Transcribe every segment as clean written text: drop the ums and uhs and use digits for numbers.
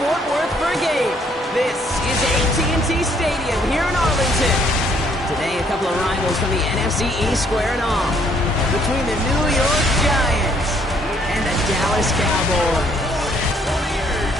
Fort Worth for a game. This is AT&T Stadium here in Arlington. Today, a couple of rivals from the NFC East squaring off between the New York Giants and the Dallas Cowboys.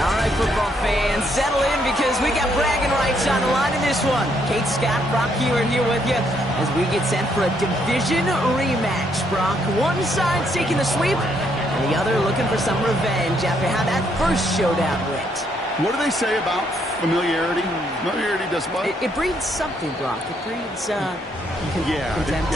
All right, football fans, settle in because we got bragging rights on the line in this one. Kate, Scott, Brock Hewitt here with you as we get set for a division rematch. Brock, one side taking the sweep, and the other looking for some revenge after how that first showdown went. What do they say about familiarity? Familiarity does what? It breeds something, Brock. It breeds, contempt.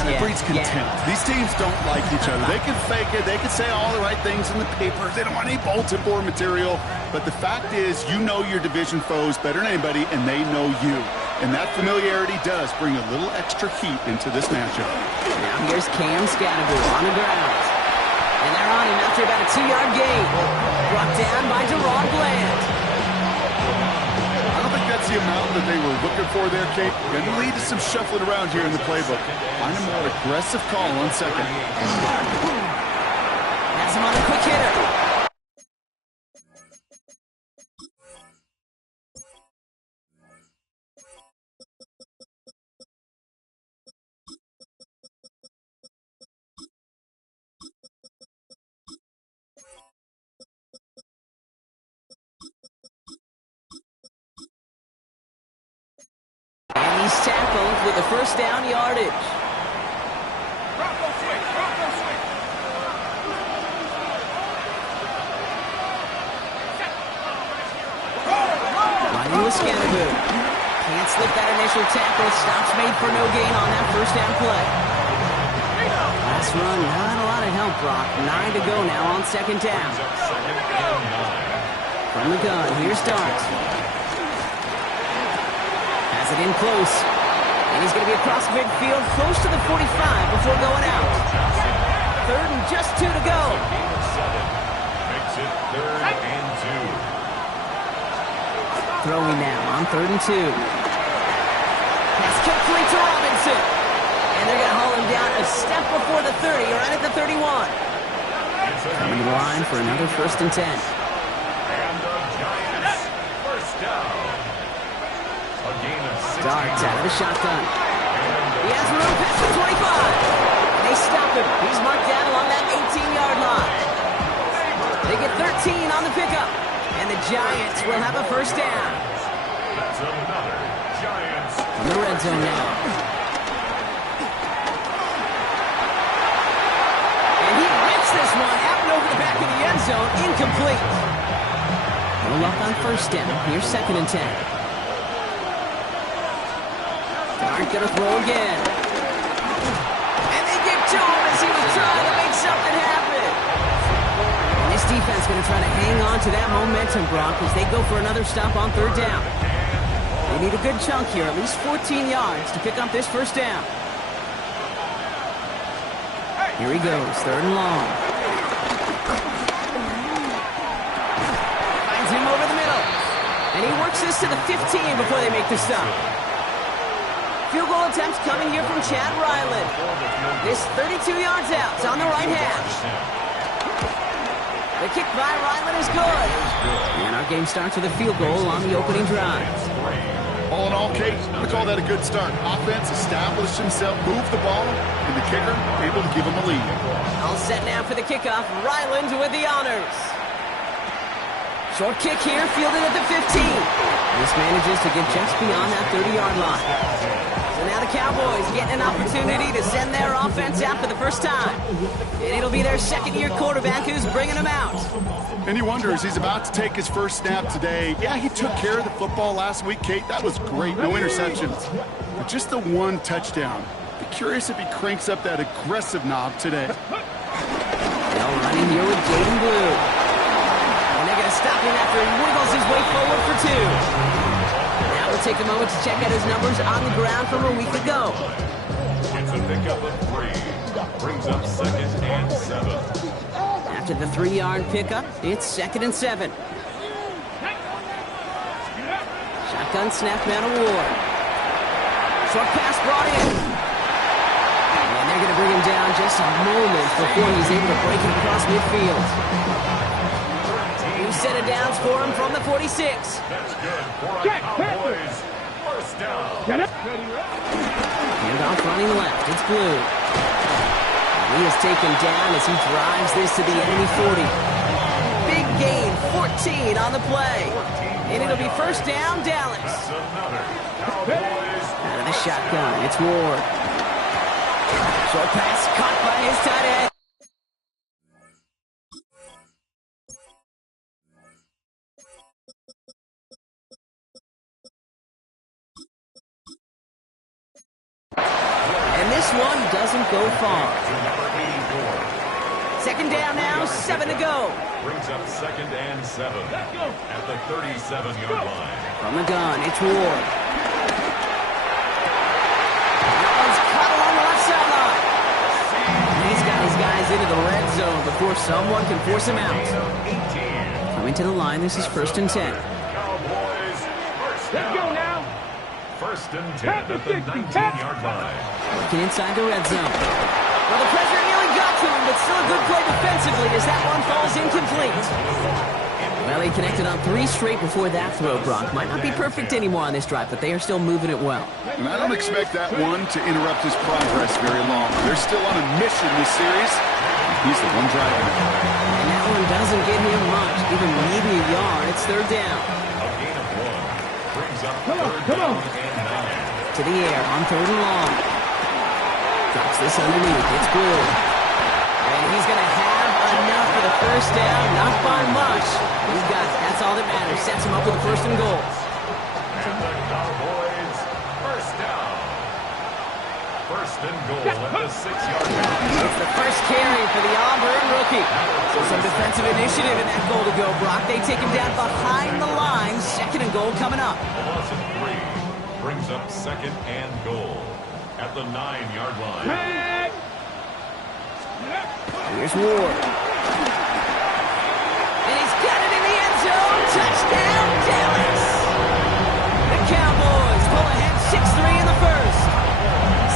It breeds contempt. Yeah. These teams don't like each other. They can fake it. They can say all the right things in the papers. They don't want any bulletin board material. But the fact is, you know your division foes better than anybody, and they know you. And that familiarity does bring a little extra heat into this matchup. Now here's Cam Scadaboo on the ground. And they're on him after about a 2-yard gain. Brought down by Deron Bland. I don't think that's the amount that they were looking for there, Kate. Going to lead to some shuffling around here in the playbook. Find a more aggressive call on second. Has him on a quick hitter. And he's tackled with a first down yardage. Running with Scadaboo. Can't slip that initial tackle. Stops made for no gain on that first down play. Last run, not a lot of help, Brock. 9 to go now on second down. From the gun, here's Dart. Has it in close. And he's going to be across midfield, close to the 45 before going out. Third and just 2 to go. Makes it 3rd and 2. Throwing now on 3rd and 2. Pass complete to Robinson. And they're going to haul him down a step before the 30, right at the 31. Coming to the line for another 1st and 10. And the Giants, first down. Darts out of the shotgun. He has room past the 25. And they stop him. He's marked down along that 18-yard line. They get 13 on the pickup. And the Giants will have a first down. That's another Giants. From the red zone now. And he hits this one out and over the back of the end zone. Incomplete. No luck on first down. Here's 2nd and 10. Dart gonna throw again. And they get to him as he was trying to make something happen. And this defense gonna try to hang on to that momentum, Brock, as they go for another stop on 3rd down. They need a good chunk here, at least 14 yards to pick up this first down. Here he goes, 3rd and long. Finds him over the middle. And he works this to the 15 before they make the stop. Field goal attempts coming here from Chad Ryland. This 32 yards out. It's on the right hash. The kick by Ryland is good. And our game starts with a field goal on the opening drive. All in all, Kate, I call that a good start. Offense established himself, moved the ball, and the kicker able to give him a lead. All set now for the kickoff. Ryland with the honors. Short kick here, fielded at the 15. This manages to get just beyond that 30-yard line. So now the Cowboys getting an opportunity to send their offense out for the first time. And it'll be their second-year quarterback who's bringing them out. And you wonder, as he's about to take his first snap today, yeah, he took care of the football last week, Kate. That was great. No interceptions. But just the one touchdown. Be curious if he cranks up that aggressive knob today. Now running here with Jaden Blue. And they're going to stop him after he wiggles his way forward for 2. Now we'll take a moment to check out his numbers on the ground from a week ago. It's a pickup of 3. Brings up 2nd and 7. After the 3-yard pickup, it's 2nd and 7. Shotgun snap now to Ward. Short pass brought in. And they're going to bring him down just a moment before he's able to break it across midfield. New set of downs for him from the 46. That's good for a Cowboys first down. Handoff running left. It's Blue. He is taken down as he drives this to the enemy 40. Big gain, 14 on the play. And it'll be first down, Dallas. That's another Cowboys. Out of the shotgun, it's Ward. Short pass caught by his tight end. And this one doesn't go far. Second down now, 7 to go. Brings up second and 7 at the 37-yard line. From the gun, it's Ward. That one's caught along the left sideline. He's got his guys into the red zone before someone can force him out. Coming to the line, this is first and 10. Cowboys first down. First and 10 at the 19-yard line. Looking inside the red zone. Well, the pressure nearly got to him, but still a good play defensively as that one falls incomplete. Well, he connected on 3 straight before that throw, Brock. Might not be perfect anymore on this drive, but they are still moving it well. And I don't expect that one to interrupt his progress very long. They're still on a mission this series. He's the one driving it. And that one doesn't get him much, even maybe a yard. It's third down. A gain of 1 brings up third down and 9. To the air on third and long. Drops this underneath. It's Blue. And he's going to have enough for the first down. Not by much. He's got it. That's all that matters. Sets him up with a first and goal. And the Cowboys first down. First and goal at the 6-yard line. It's the first carry for the Auburn rookie. So some defensive initiative in that goal to go, Brock. They take him down behind the line. Second and goal coming up. A loss of 3 brings up second and goal at the 9-yard line. Here's Ward. And he's got it in the end zone. Touchdown, Dallas. The Cowboys pull ahead 6-3 in the first.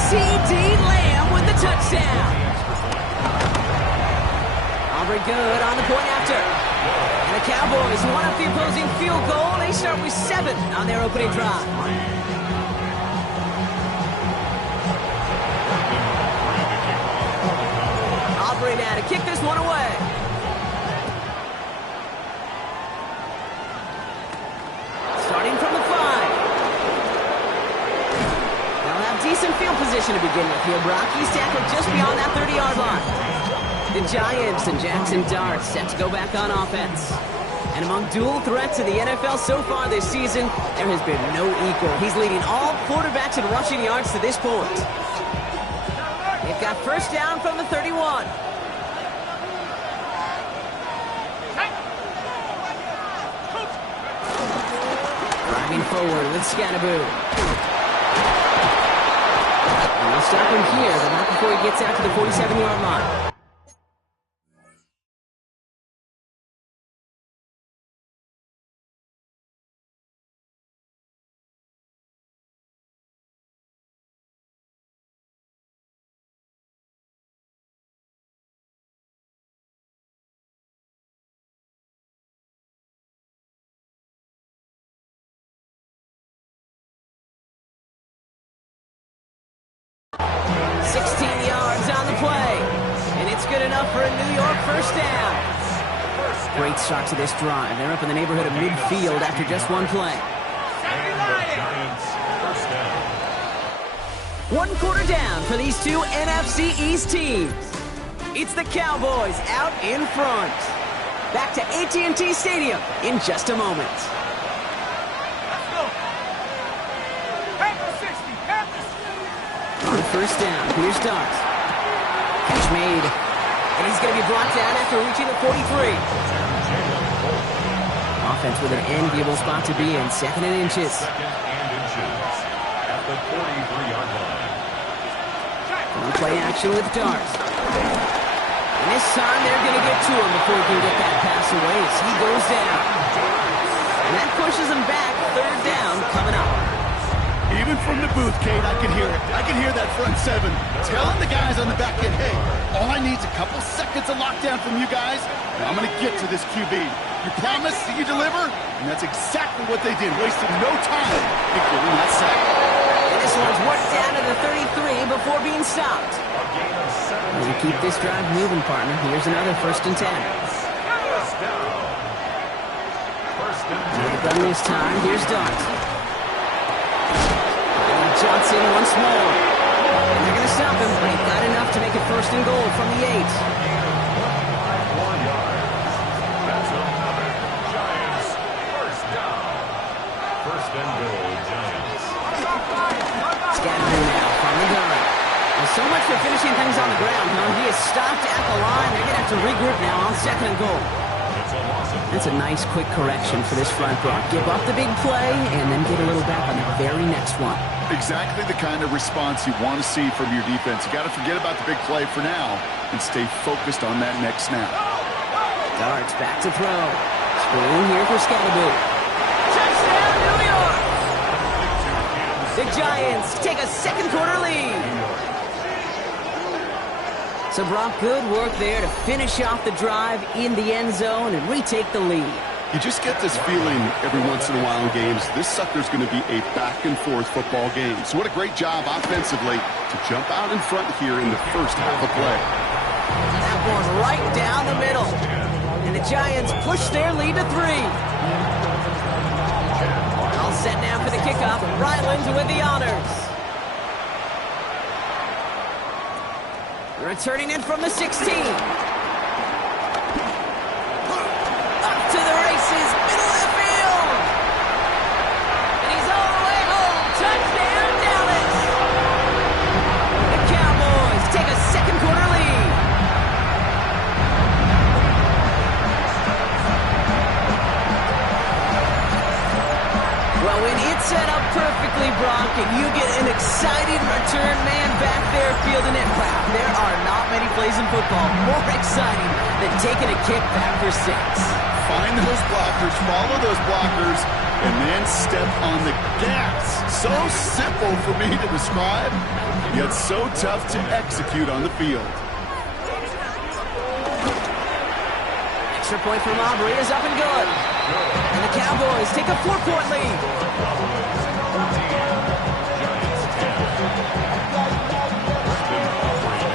C.D. Lamb with the touchdown. Aubrey good on the point after. And the Cowboys one up the opposing field goal. They start with 7 on their opening drive. Aubrey now to kick this one away. Starting from the 5. They'll have decent field position to begin with here, Brock. He's tackled just beyond that 30-yard line. The Giants and Jackson Dart set to go back on offense. And among dual threats in the NFL so far this season, there has been no equal. He's leading all quarterbacks in rushing yards to this point. They've got first down from the 31. Driving forward with Scannaboo. And they'll stop him here, but not before he gets out to the 47-yard line. Good enough for a New York first down. Great start to this drive. They're up in the neighborhood of midfield after just one play. One quarter down for these two NFC East teams. It's the Cowboys out in front. Back to AT&T Stadium in just a moment. On first down, here's Starks. Catch made. And he's going to be brought down after reaching the 43. Offense with an enviable spot to be in. Second and inches. Second and inches at the 43-yard line. On play action with Darts. And this time they're going to get to him before he can get that pass away as he goes down. And that pushes him back. Third down coming up. Even from the booth, Kate, I can hear it. I can hear that front 7 telling the guys on the back end, hey, all I need is a couple seconds of lockdown from you guys, and I'm going to get to this QB. You promise that you deliver? And that's exactly what they did, wasting no time in getting that sack. And this one's worked down to the 33 before being stopped. As you keep this drive moving, partner, here's another 1st and 10. Done this time, here's Dart. Johnson once more. And they're going to stop him, but he got enough to make it 1st and goal from the 8. That's another Giants 1st down. 1st and goal, Giants. Scattering now from the gun. Well, so much for finishing things on the ground, huh? He is stopped at the line. They're going to have to regroup now on 2nd and goal. That's a nice quick correction for this front block. Give up the big play and then get a little back on the very next one. Exactly the kind of response you want to see from your defense. You got to forget about the big play for now and stay focused on that next snap. Darts back to throw. Screen here for Scatterboo. Touchdown, New York! The Giants take a 2nd quarter lead. So, Brock, good work there to finish off the drive in the end zone and retake the lead. You just get this feeling every once in a while in games, this sucker's going to be a back-and-forth football game. So what a great job offensively to jump out in front here in the first half of play. That one right down the middle. And the Giants push their lead to 3. All set now for the kickoff. Ryland with the honors. Returning it from the 16. Up to the races, middle of the field. And he's all the way home. Touchdown, Dallas. The Cowboys take a 2nd quarter lead. Well, when it's set up perfectly, Brock, and you get an exciting return man back there fielding it, wow, there are not many plays in football more exciting than taking a kick back for 6. Find those blockers, follow those blockers, and then step on the gas. So simple for me to describe, yet so tough to execute on the field. Extra point from Aubrey is up and good. And the Cowboys take a 4-point lead.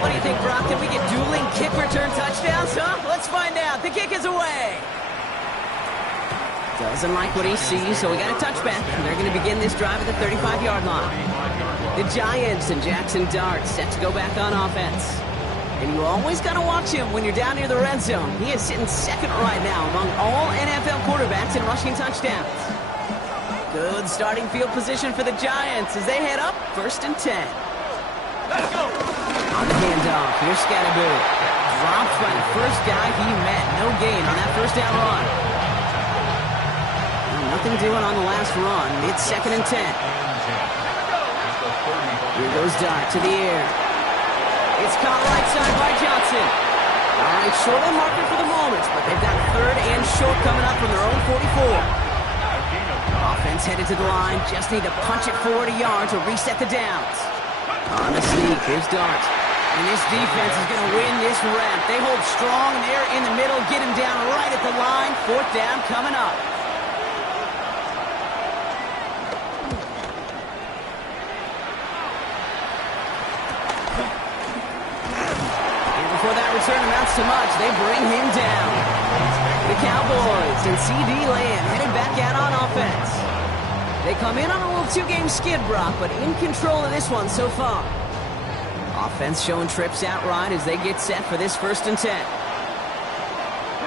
What do you think, Brock? Can we get dueling kick return touchdowns, huh? Let's find out. The kick is away. Doesn't like what he sees, so we got a touchback. They're going to begin this drive at the 35-yard line. The Giants and Jackson Dart set to go back on offense. And you always got to watch him when you're down near the red zone. He is sitting 2nd right now among all NFL quarterbacks in rushing touchdowns. Good starting field position for the Giants as they head up 1st and 10. Let's go. On the handoff, here's Scatterboo. Dropped by the first guy he met. No gain on that 1st down run. Well, nothing doing on the last run. It's 2nd and 10. Here goes Dart to the air. It's caught right side by Johnson. All right, short on marker for the moment, but they've got 3rd and short coming up from their own 44. Offense headed to the line. Just need to punch it 40 yards or reset the downs. On the sneak, here's Dart. And this defense is going to win this ramp. They hold strong there in the middle, get him down right at the line. 4th down coming up. Before that return amounts to much, they bring him down. The Cowboys and C.D. Lamb headed back out on offense. They come in on a little 2-game skid, Brock, but in control of this one so far. Offense showing trips outright as they get set for this 1st and 10. Here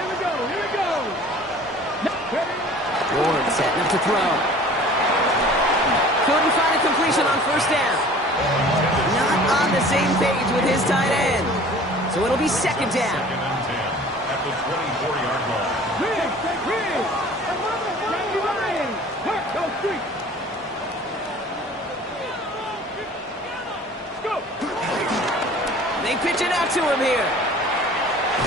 we go, here we go. Ward setting up to throw. Couldn't find a completion on 1st down. Not on the same page with his tight end. So it'll be 2nd down. 2nd and 10 at the 24-yard line. Randy Ryan, work those streets. Go. They pitch it out to him here.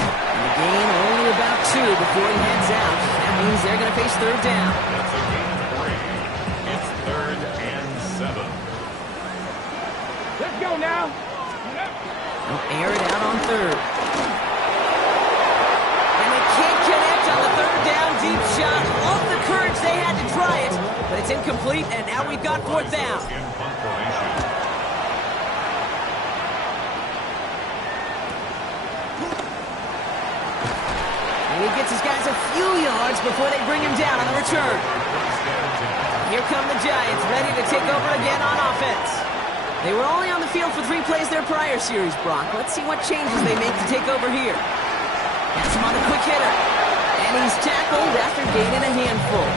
And the gain only about 2 before he heads out. That means they're going to face 3rd down. That's a gain of 3. It's 3rd and 7. Let's go now. They'll air it out on 3rd. And they can't connect on the 3rd down deep shot. Love the courage they had to try it, but it's incomplete, and now we've got fourth down. In punt formation. And he gets his guys a few yards before they bring him down on the return. Here come the Giants, ready to take over again on offense. They were only on the field for 3 plays their prior series, Brock. Let's see what changes they make to take over here. Has him on the quick hitter. And he's tackled after gaining a handful.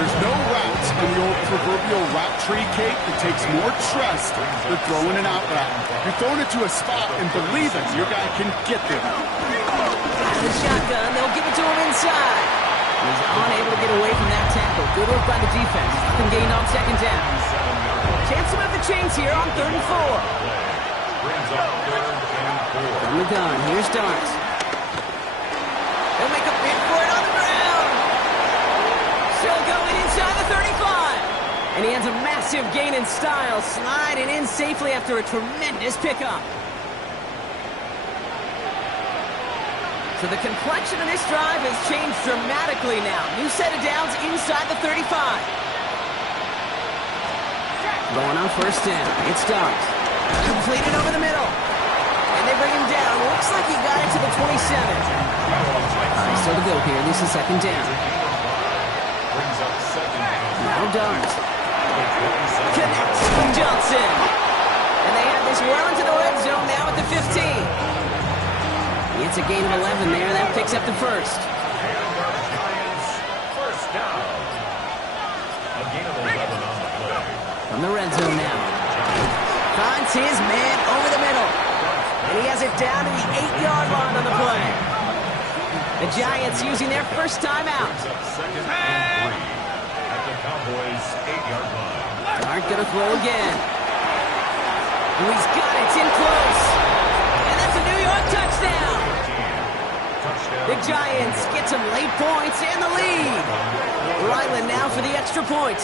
There's no routes in the old proverbial route tree, Kate. It takes more trust than throwing an out route. You're throwing it to a spot and believing your guy can get there. Out of the shotgun, they'll give it to him inside. He's unable to get away from that tackle. Good work by the defense. Nothing gained on second down. Chance to move the chains here on 3rd and 4. Brings up 3rd and 4. From the gun, here's Darts. They'll make a bid for it on the ground. Still going inside the 35. And he has a massive gain in style, sliding in safely after a tremendous pickup. So the complexion of this drive has changed dramatically now. New set of downs inside the 35. Going on 1st down. It's Darts. Completed over the middle. And they bring him down. Looks like he got it to the 27. All right, still to go here. This is 2nd down. Brings up 2nd down. Now Darts. Connects with Johnson. And they have this well into the red zone now at the 15. It's a gain of 11 there. That picks up the 1st. And our Giants, 1st down. A gain of 11 on the play. From the red zone now. Finds his man over the middle. And he has it down to the 8-yard line on the play. The Giants using their first timeout. Brings up 2nd and 3 at the Cowboys' 8-yard line. Dart gonna throw again. Oh, he's got it. It's in close. And that's a New York touchdown. The Giants get some late points and the lead. Ryland now for the extra point.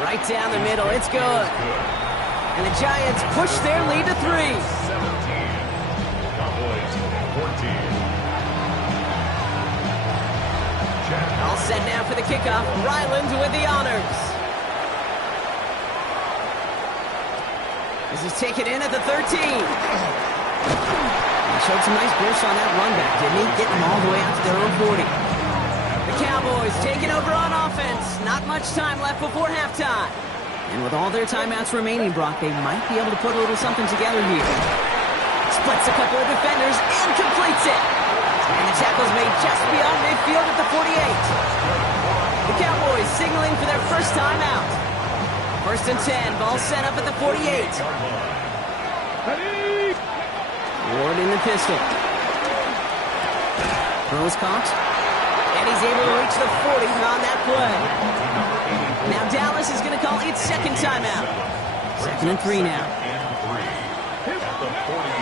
Right down the middle. It's good. And the Giants push their lead to 3. 17. Cowboys 14. All set now for the kickoff. Ryland with the honors. This is taken in at the 13. He showed some nice bursts on that run back, didn't he? Getting them all the way out to their own 40. The Cowboys taking over on offense. Not much time left before halftime. And with all their timeouts remaining, Brock, they might be able to put a little something together here. Splits a couple of defenders and completes it. And the tackle's made just beyond midfield at the 48. The Cowboys signaling for their first timeout. 1st and 10, ball set up at the 48. Ward in the pistol. Throws caught. And he's able to reach the 40 on that play. Now Dallas is going to call its 2nd timeout. 2nd and 3 now.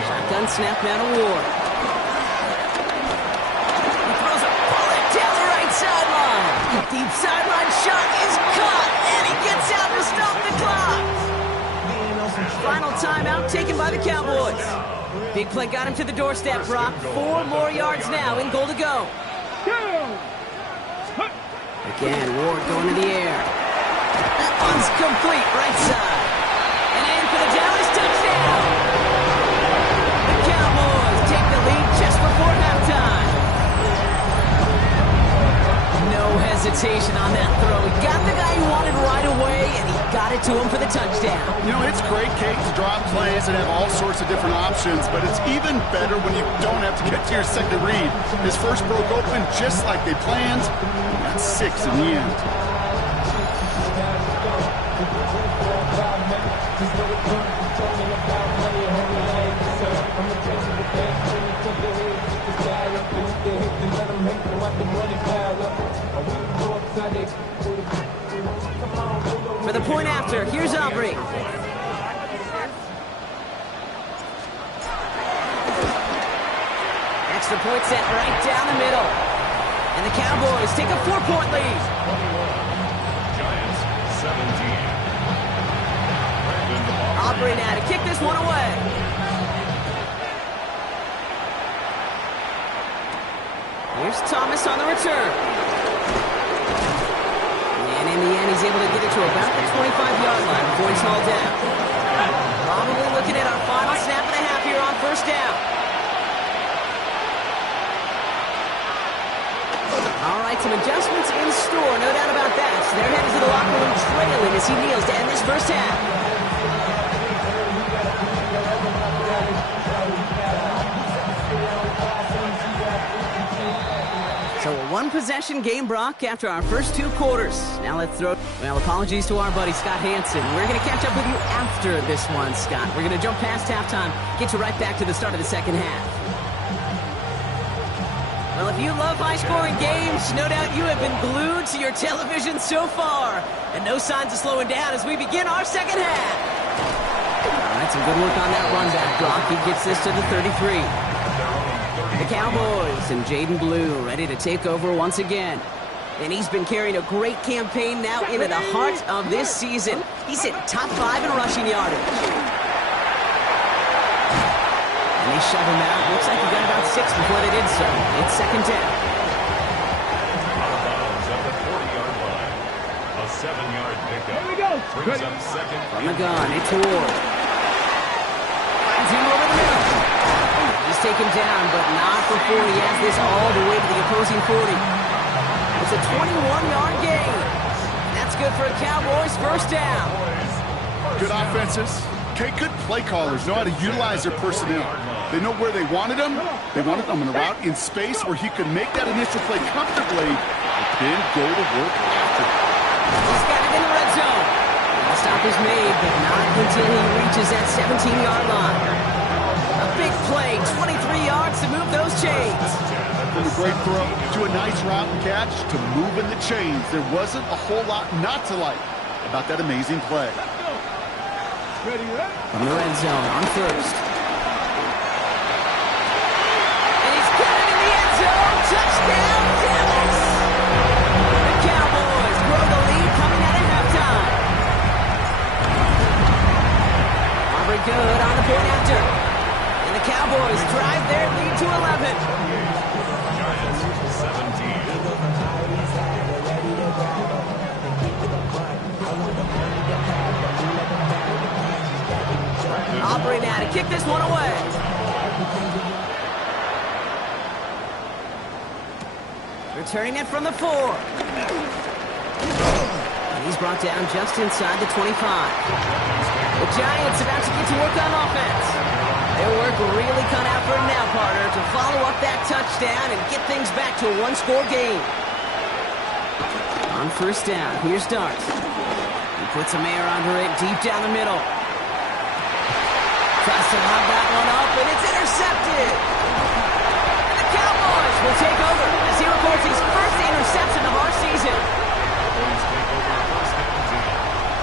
Shotgun snap now to Ward. He throws a bullet down the right sideline. The deep sideline shot is caught. And he gets out to stop the clock. Final timeout taken by the Cowboys. Big play got him to the doorstep, Brock. 4 more yards now in goal to go. Again, Ward going to the air. That one's complete, right side. And in for the Dallas touchdown. The Cowboys take the lead just before halftime. No hesitation on that throw. He got the guy he wanted right away, and he got it to him for the touchdown. You know, it's great, Kate, to draw plays and have all sorts of different options, but it's even better when you don't have to get to your second read. His first broke open just like they planned. Got 6 in the end. For the point after, here's Aubrey. Extra point set right down the middle. And the Cowboys take a 4-point lead. Giants 17. Aubrey now to kick this one away. Here's Thomas on the return. And in the end, he's able to get it to about the 25-yard line before he's hauled down. Probably looking at our final snap and a half here on first down. All right, some adjustments in store, no doubt about that. So they're headed to the locker room trailing as he kneels to end this first half. So a one-possession game, Brock, after our first two quarters. Now let's throw... Well, apologies to our buddy Scott Hansen. We're going to catch up with you after this one, Scott. We're going to jump past halftime, get you right back to the start of the second half. Well, if you love high-scoring games, no doubt you have been glued to your television so far. And no signs of slowing down as we begin our second half. All right, some good work on that run back, Brock. He gets this to the 33. The Cowboys and Jaden Blue ready to take over once again. And he's been carrying a great campaign now into the heart of this season. He's hit top 5 in rushing yardage. And they shove him out. Looks like he got about 6 before they did so. It's second down. Out of bounds at the 40-yard line. A 7-yard pickup. Here we go. Brings up second. From the gun, it's Ward. Finds him over the middle. He's taken down, but not before he has this all the way to the opposing 40. It's a 21-yard gain. That's good for a Cowboys first down. Good offenses. Okay, good play callers know how to utilize their personnel. They know where they wanted them. They wanted them in a route in space where he could make that initial play comfortably, but then go to work after. He's got it in the red zone. The stop is made, but not until he reaches that 17-yard line. A big play, 23 yards to move those chains. From a great throw to a nice route and catch to moving the chains. There wasn't a whole lot not to like about that amazing play. Ready, ready? From the red zone on first. And he's got it in the end zone. Touchdown, Dallas! The Cowboys grow the lead coming out of halftime. Aubrey good on the point after. And the Cowboys drive their lead to 11. Giants 17. Aubrey now to kick this one away. Returning it from the 4. And he's brought down just inside the 25. The Giants about to get to work on offense. Their work really cut out for him now, partner, to follow up that touchdown and get things back to a one-score game. On first down, here's Dart. He puts some air under it deep down the middle. Tries to lob that one up, and it's intercepted. And the Cowboys will take over as he records his first interception of our season. Cowboys take over first and 10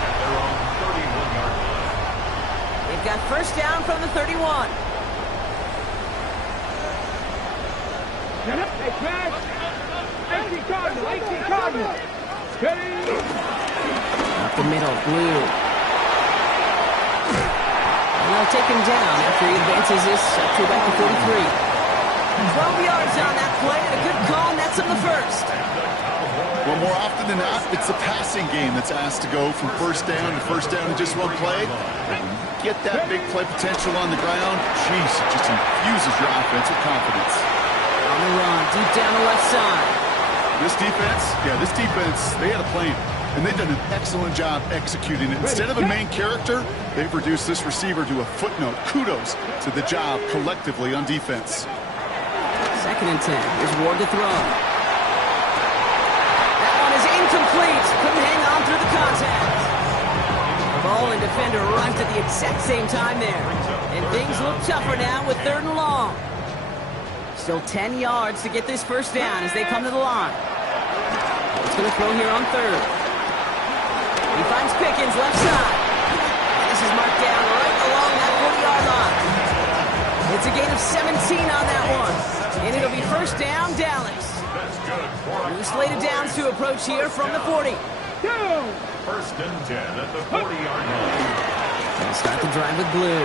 at their own 31-yard line. They've got first down from the 31. Get up, hey, Craig. 18 Cardinal, 18 Cardinal. Ready? Up the middle, Blue. And they'll take him down after he advances this up to about the 43. 12 yards on that play, and a good call, and that's on the first. Well, more often than not, it's the passing game that's asked to go from first down in just one play. When you get that big play potential on the ground, geez, it just infuses your offense with confidence. On the run, deep down the left side. This defense, they had a plan, and they've done an excellent job executing it. Instead of a main character, they've reduced this receiver to a footnote. Kudos to the job collectively on defense. Second and 10. Here's Ward to throw. That one is incomplete. Couldn't hang on through the contact. Ball and defender arrived at the exact same time there. And things look tougher now with 3rd and long. Still 10 yards to get this first down as they come to the line. It's going to throw here on 3rd. He finds Pickens left side. And this is marked down right along that 40-yard line. It's a gain of 17 on that one. And it'll be first down, Dallas. That's good for a New slated downs to approach here from the 40. Go! first and 10 at the 40-yard line. They'll start the drive with Blue.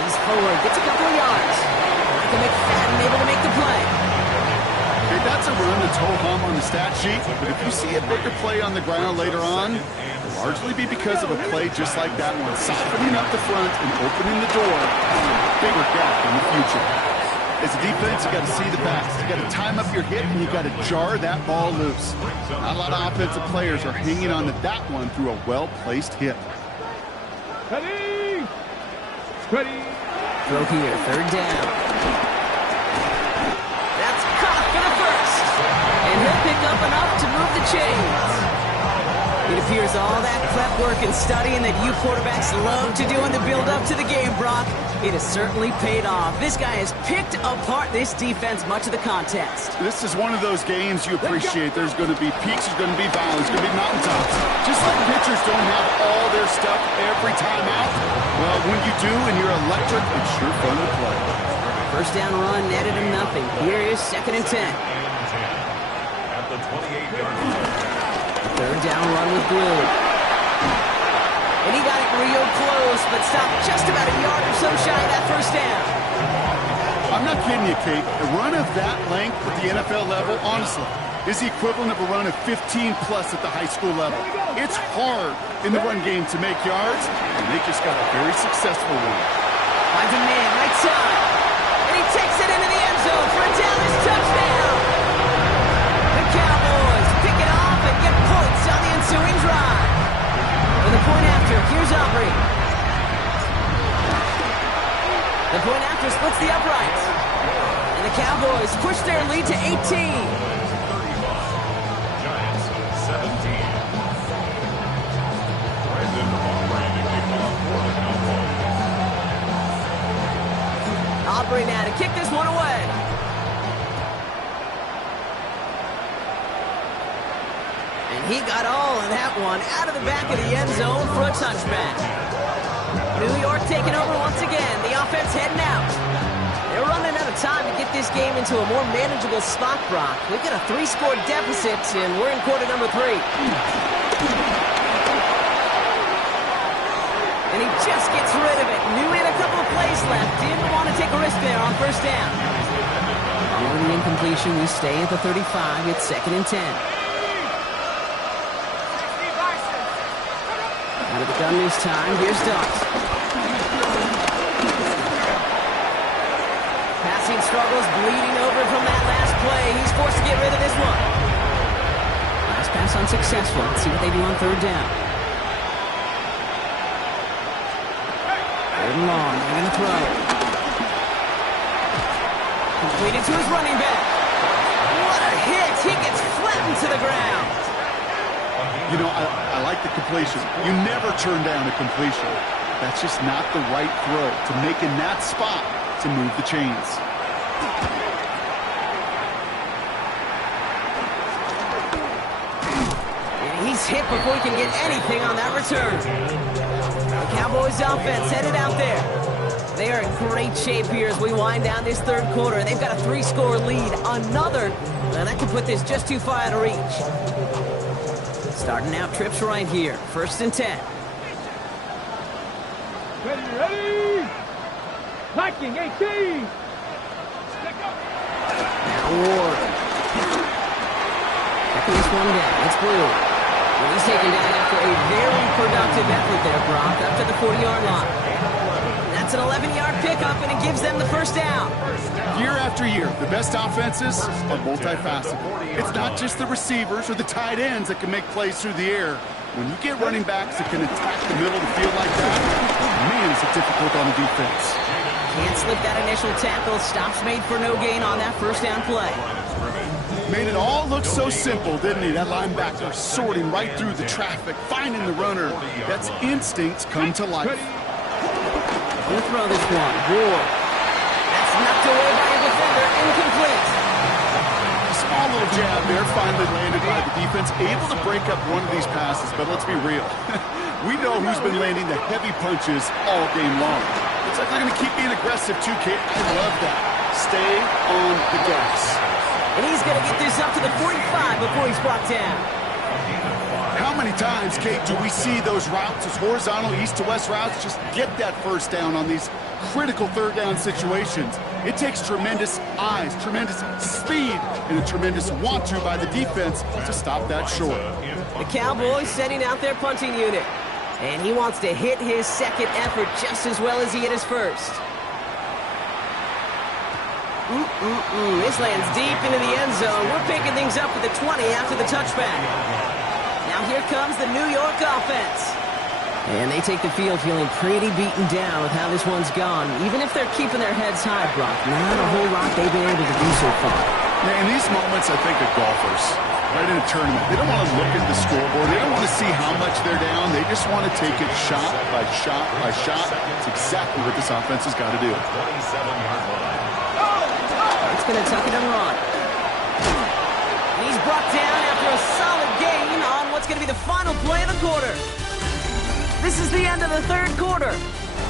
He's forward, gets a couple of yards. Like a McFadden able to make the play. ho-hum on the stat sheet, but if you see a bigger play on the ground later on, it'll largely be because of a play just like that one, softening up the front and opening the door for a bigger gap in the future. As a defense, you got to see the backs. You got to time up your hit, and you got to jar that ball loose. Not a lot of offensive players are hanging on to that one through a well-placed hit. Ready! Ready! Throw here, third down. That's caught for the first. And he'll pick up enough to move the chains. It appears all that prep work and studying that you quarterbacks love to do in the build-up to the game, Brock, it has certainly paid off. This guy has picked apart this defense much of the contest. This is one of those games you appreciate. There's going to be peaks, there's going to be valleys, there's going to be mountaintops. Just like pitchers don't have all their stuff every time out, well, when you do and you're electric, it's sure fun to play. First down run netted him nothing. Here is 2nd and 10. At the 28-yard line. Third down run with Blue. And he got it real close, but stopped just about a yard or so shy of that first down. I'm not kidding you, Kate. A run of that length at the NFL level, honestly, is the equivalent of a run of 15-plus at the high school level. It's hard in the run game to make yards, and they just got a very successful one. Finds a man right side. And he takes it into the end zone for a Dallas touchdown. The Cowboys pick it off and get points on the ensuing drive. For the point after, here's Aubrey. The point after splits the uprights. And the Cowboys push their lead to 18. 35. Giants 17. Brandon Aubrey to kick off for the Cowboys. Aubrey now to kick this one away. And he got all of that one out of the back of the end zone for a touchback. New York taking over once again. The offense heading out. They're running out of time to get this game into a more manageable spot, Brock. We've got a 3-score deficit, and we're in quarter number 3. And he just gets rid of it. Knew he had a couple of plays left. Didn't want to take a risk there on first down. On the incompletion, we stay at the 35. It's 2nd and 10. Out of the gun this time. Here's Dart. Passing struggles, bleeding over from that last play. He's forced to get rid of this one. Last pass unsuccessful. Let's see what they do on third down. Third and long. They're going to throw. Completed to his running back. What a hit. He gets flattened to the ground. You know, I like the completion. You never turn down a completion. That's just not the right throw to make in that spot to move the chains. And he's hit before he can get anything on that return. The Cowboys offense headed out there. They are in great shape here as we wind down this third quarter. They've got a 3-score lead. Another, and that could put this just too far out of reach. Starting out trips right here. 1st and 10. Ready, ready! Viking 18! Now Ward. Checking this one down. It's Blue. Well, he's taken down after a very productive effort there, Brock, up to the 40-yard line. That's an 11-yard pickup, and it gives them the first down. Year after year, the best offenses are multifaceted. It's not just the receivers or the tight ends that can make plays through the air. When you get running backs that can attack the middle of the field like that, man, is it difficult on the defense. Can't slip that initial tackle. Stops made for no gain on that first down play. Made it all look so simple, didn't he? That linebacker sorting right through the traffic, finding the runner. That's instincts come to life. Gonna throw this one. Ward. That's knocked away by a defender. Incomplete. A small little jab there, finally landed by the defense. Able to break up one of these passes, but let's be real. We know who's been landing the heavy punches all game long. Looks like they're going to keep being aggressive too, Kate. I love that. Stay on the gas. And he's going to get this up to the 45 before he's brought down. How How many times, Kate, do we see those routes, those horizontal east-to-west routes, just get that first down on these critical third down situations? It takes tremendous eyes, tremendous speed, and a tremendous want-to by the defense to stop that short. The Cowboys sending out their punting unit. And he wants to hit his second effort just as well as he hit his first. This lands deep into the end zone. We're picking things up at the 20 after the touchback. Now here comes the New York offense. And they take the field feeling pretty beaten down with how this one's gone. Even if they're keeping their heads high, Brock, not a whole lot they've been able to do so far. In these moments, I think of golfers, right in a tournament. They don't want to look at the scoreboard. They don't want to see how much they're down. They just want to take it shot by shot by shot. It's exactly what this offense has got to do. 27-yard line. It's going to tuck it and run. He's brought down after a solid gain on what's going to be the final play of the quarter. This is the end of the third quarter.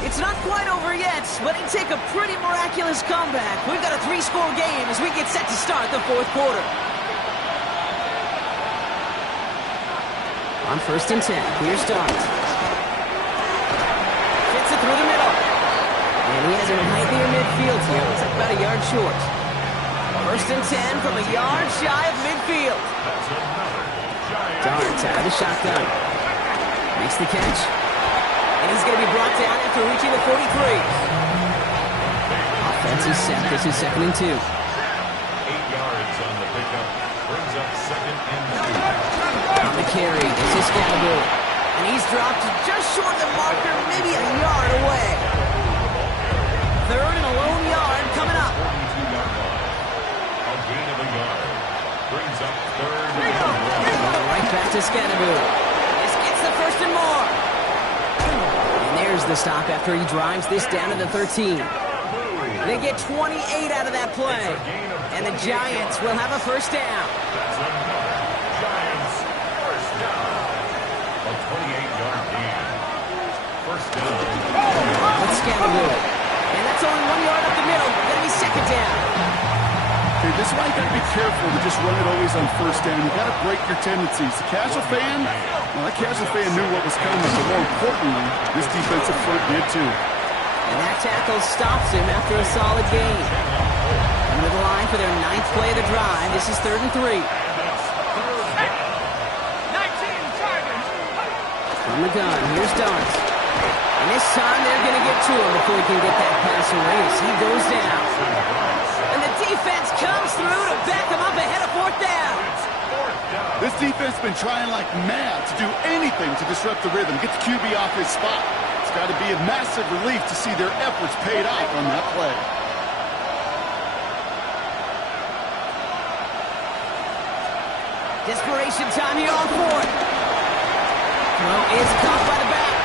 It's not quite over yet, but it'd take a pretty miraculous comeback. We've got a 3-score game as we get set to start the fourth quarter. On 1st and 10, here's Darts. Fits it through the middle. And he has him right near midfield here. Looks like about a yard short. 1st and 10 from a yard shy of midfield. Darts out of the shotgun. Makes the catch. And he's going to be brought down after reaching the 43. Offense is set. This is 2nd and 2. 8 yards on the pickup. Brings up 2nd and 2. On the carry, this is Swagmaculate. And he's dropped just short of the marker, maybe a yard away. 3rd and a lone yard coming up. 42-yard line. A gain of a yard. Brings up 3rd and 1. Right back to Swagmaculate. This gets the 1st and more. And there's the stop after he drives this down to the 13. They get 28 out of that play. And the Giants will have a 1st down. That's another Giants 1st down. A 28-yard gain. 1st down. Let's Swagmaculate. And that's only 1 yard up the middle. Gonna be 2nd down. Okay, this is why you got to be careful to just run it always on 1st down. You got to break your tendencies. The casual fan, well, that casual fan knew what was coming, but more importantly, this defensive front did too. And that tackle stops him after a solid gain. Into the line for their 9th play of the drive. This is 3rd and 3. From the gun, here's Darts. And this time they're going to get to him before he can get that pass erased. He goes down. And the defense comes through to back him up ahead of 4th down. This defense has been trying like mad to do anything to disrupt the rhythm, get the QB off his spot. It's got to be a massive relief to see their efforts paid off on that play. Desperation time here on 4th. Well, it's caught by the back.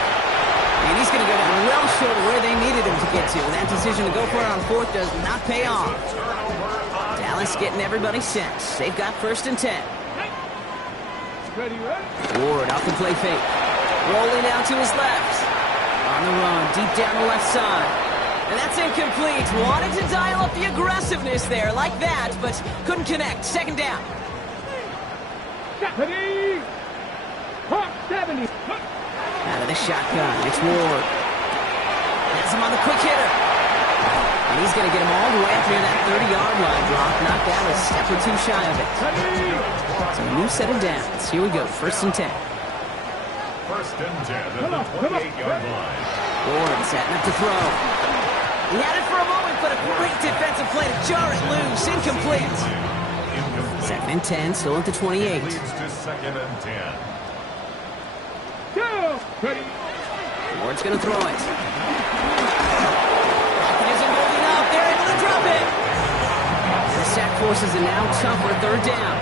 And he's going to go down well short of where they needed him to get to. And that decision to go for it on 4th does not pay off. Dallas getting everybody set. They've got 1st and 10. Ready? Ward off the play fake. Rolling out to his left. On the run, deep down the left side. And that's incomplete. Wanted to dial up the aggressiveness there like that, but couldn't connect. 2nd down. Ready? Hawk 70. Out of the shotgun, it's Ward. Has him on the quick hitter. And he's going to get him all the way up near that 30-yard line. Brock knocked out a step or 2 shy of it. So a new set of downs. Here we go, 1st and 10. 1st and 10 at the 28-yard line. Ward setting up to throw. He had it for a moment, but a great defensive play to jar it loose. Incomplete. 2nd and 10, still at the 28. Leads to 2nd and 10. Go! Ready? Ward's going to throw it. Rocket isn't holding up. They're able to drop it. The sack forces a now tougher 3rd down.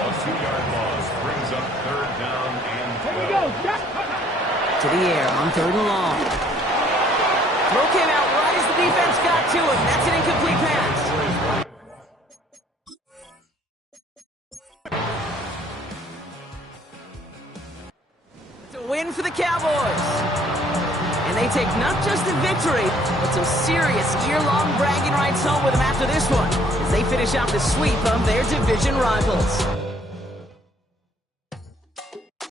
A 2-yard loss brings up 3rd down and 12. Here we go. To the air on 3rd and long. Throw came out right as the defense got to him. That's an incomplete pass. Win for the Cowboys. And they take not just the victory, but some serious year-long bragging rights home with them after this one, as they finish out the sweep of their division rivals.